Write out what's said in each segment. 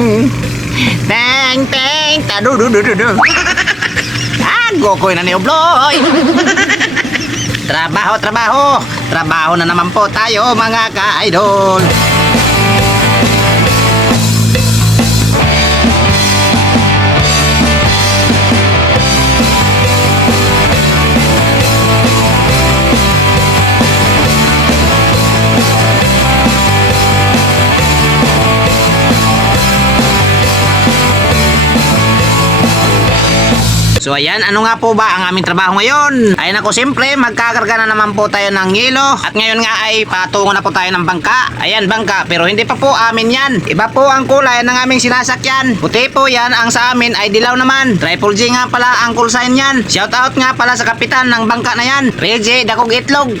teng. Teng, teng, tadu-du-du-du-du. Gokoy na ni Obloy. Trabaho, trabaho. Trabaho na naman po tayo mga ka-idol. So ayan, ano nga po ba ang aming trabaho ngayon? Ay nako, siyempre magkakarga na naman po tayo ng yelo. At ngayon nga ay patungo na po tayo ng bangka. Ayan, bangka, pero hindi pa po amin yan. Iba po ang kulay ng aming sinasakyan. Puti po yan, ang sa amin ay dilaw naman. Triple G nga pala ang call sign yan. Shout out nga pala sa kapitan ng bangka na yan, Reggie Dakog Itlog.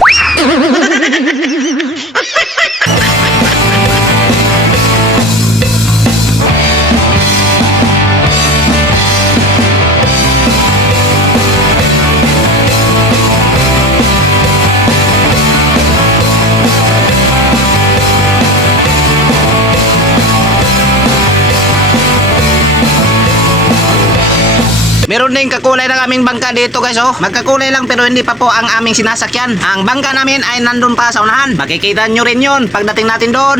Meron din kakulay ng aming bangka dito guys, oh. Magkakulay lang pero hindi pa po ang aming sinasakyan. Ang bangka namin ay nandun pa sa unahan. Makikita nyo rin yun pagdating natin doon.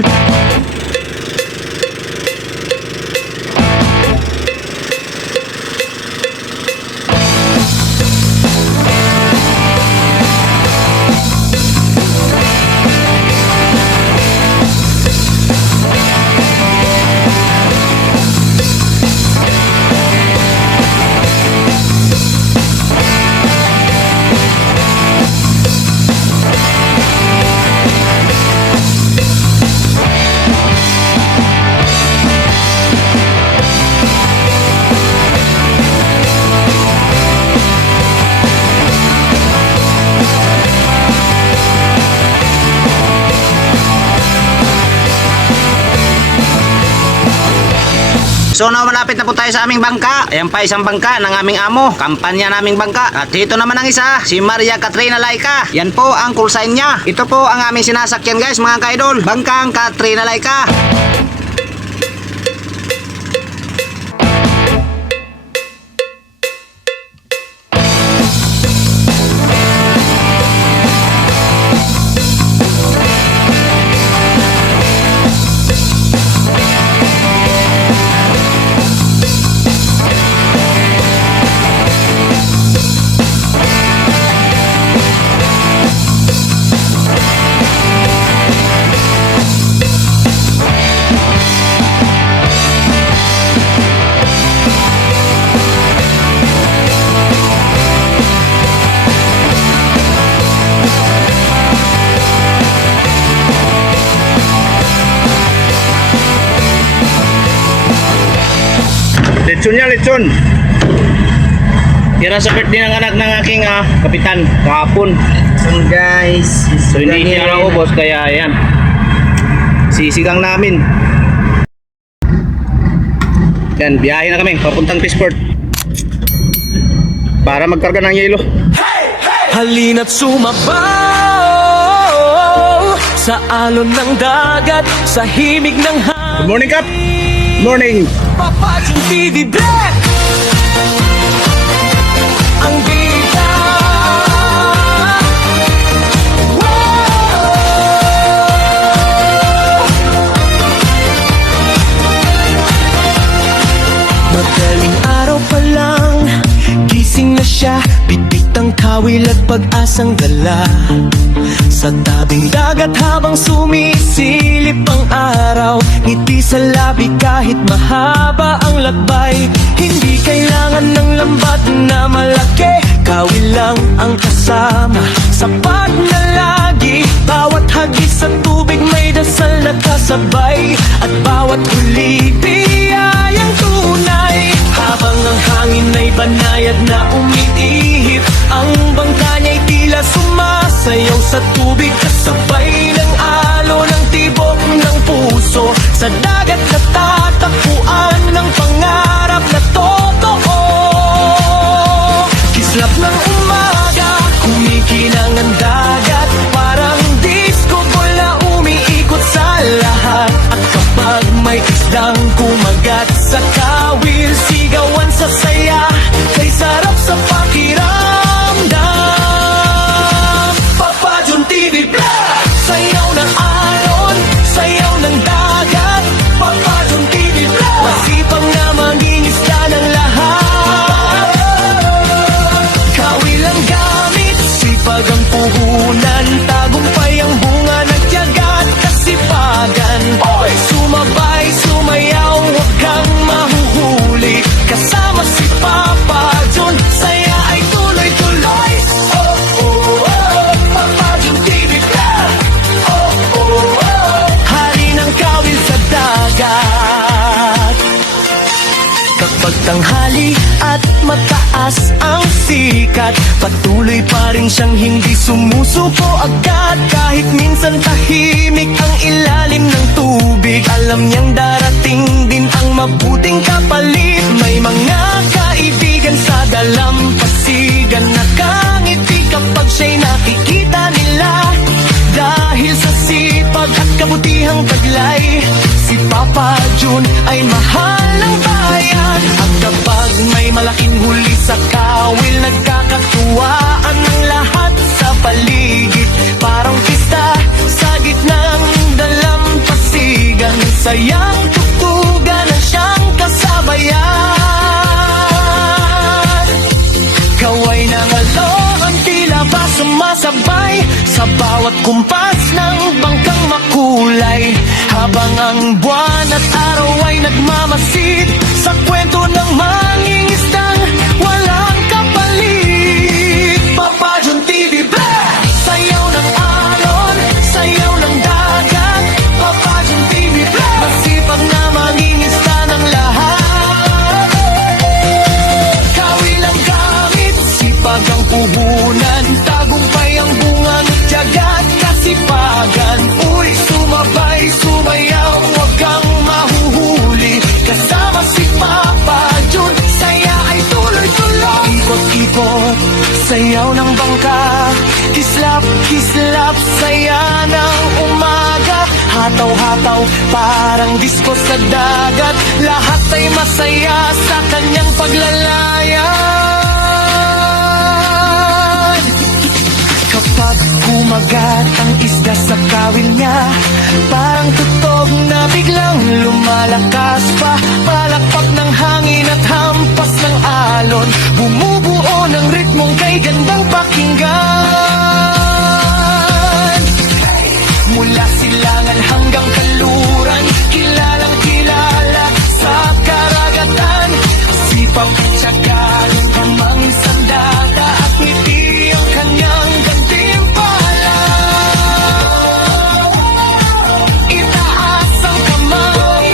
So now malapit na po tayo sa aming bangka. Ayan pa isang bangka ng aming amo, kampanya naming bangka. At dito naman ang isa, si Maria Katrina Laika. Yan po ang call sign niya. Ito po ang aming sinasakyan guys mga ka-idol, bangkang Katrina Laika. Lechon niya, lechon. Tira sa birthday ng anak ng aking kapitan kahapon. So guys, So hindi niya naubos kaya yan. Sisigang namin. Yan, biyahe na kami papuntang Peaceport para magkarga ng yelo. Halina't sumabaw sa alon ng dagat, sa himig ng hangin. Good morning, Kap. Good morning. Papadyong TV Black ang bida. Madaling araw pa lang, gising na siya, bitbit ang kawil at pag-asang dala. Sa tabing dagat habang sumisilip ang araw, ngiti sa labi kahit mahaba ang lakbay. Hindi kailangan ng lambat na malaki, kawil lang ang kasama, sapat na lagi. Bawat hagis sa tubig may dasal na kasabay, at bawat huli biyayang tunay. Habang ang hangin ay banayad na umiihip, ang bangka niya'y tila sumasayaw sa tubig, kasabay ng alo ng tibok ng puso. Sa dagat natatakbuhan ng pangarap na totoo. Kislap ng umaga, kumikinang ang dagat, parang disco ball na umiikot sa lahat. At kapag may isdang habang kumagat sa kawil, sigawan sa saya, kay sarap sa pakiramdam. Papa John TV Vlog, sayaw ng alon, sayaw ng dagat. Papa John TV Vlog, masipag na mangingisda ng lahat. Kawil ang gamit, sipag ang puhunan, tagumpay ang bunga ng tiyaga at kasipagan. Oy! Sumabay, sumayaw, huwag kang mahuhuli, kasama si Papa John, saya ay tuloy-tuloy. Oh, oh, oh, Papa John TV Vlog. Oh, oh, oh, hari ng kawil sa dagat. Kapag tanghali at mataas ang sikat, patuloy pa rin siyang hindi sumusuko agad. Kahit minsan tahimik ang ilalim ng tubig, alam niyang darating din ang mabuting kapalit. May mga kaibigan sa dalampasigan, nakangiti kapag siya'y nakikita nila. Dahil sa sipag at kabutihang taglay, si Papa John ay mahal ng bayan. At kapag may malaking huli sa kawil, nagkakatuwaan ng lahat sa paligid. Parang pista sa gitnang dalampasigan, sayang tugtugan ang siyang kasabayan. Kaway ng alohan, tila ba sumasabay sa bawat kumpas ng bangkang makulay, habang ang buwan at araw ay nagmamasid sa kwento ng mangingisdang walang kapalit. Papa John TV Vlog, sayaw ng alon, sayaw ng dagat. Papa John TV Vlog, masipag na mangingisda ng lahat. Kawil ang gamit, sipag ang puhunan, tagumpay ang bunga ng tiyaga at kasipagan. Uy, sumabay, sumayaw, huwag kang mahuhuli, kasama si Papa John, saya ay tuloy-tuloy. Ikot-ikot, sayaw ng bangka, kislap, kislap, saya ng umaga. Hataw-hataw, parang disko sa dagat, lahat ay masaya sa kanyang paglalayan. Kapag kumagat ang isda sa kawil niya, parang tutog na biglang lumalakas pa. Palakpak ng hangin at hampas ng alon, bumubuo ng ritmong kay gandang pakinggan. Mula silangan hanggang kaluran, kilalang kilala sa karagatan. Sipag at tiyaga ng kamangin sandata, at ngiti ang kanyang gantimpala. Itaas ang kamay,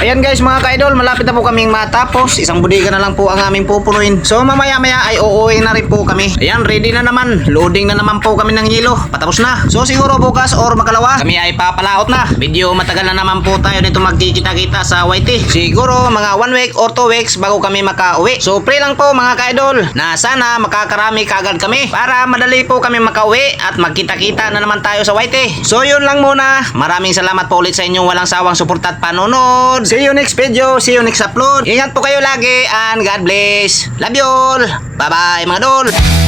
Ayan guys mga ka-idol, malapit na po kaming matapos. Isang bodega na lang po ang aming pupunuin. So mamaya-maya ay uuwi na rin po kami. Ayan, ready na naman. Loading na naman po kami ng yelo. Patapos na. So siguro bukas or makalawa, kami ay papalaot na. Medyo matagal na naman po tayo dito magkikita-kita sa YT. Siguro mga 1 week or 2 weeks bago kami makauwi. So pray lang po mga ka-idol na sana makakarami kagad kami para madali po kami makauwi at magkita-kita na naman tayo sa YT. So yun lang muna. Maraming salamat po ulit sa inyong walang sawang suporta at panonood. See you next video. See you next upload. Ingat po kayo lagi and God bless. Love you all. Bye bye mga dol.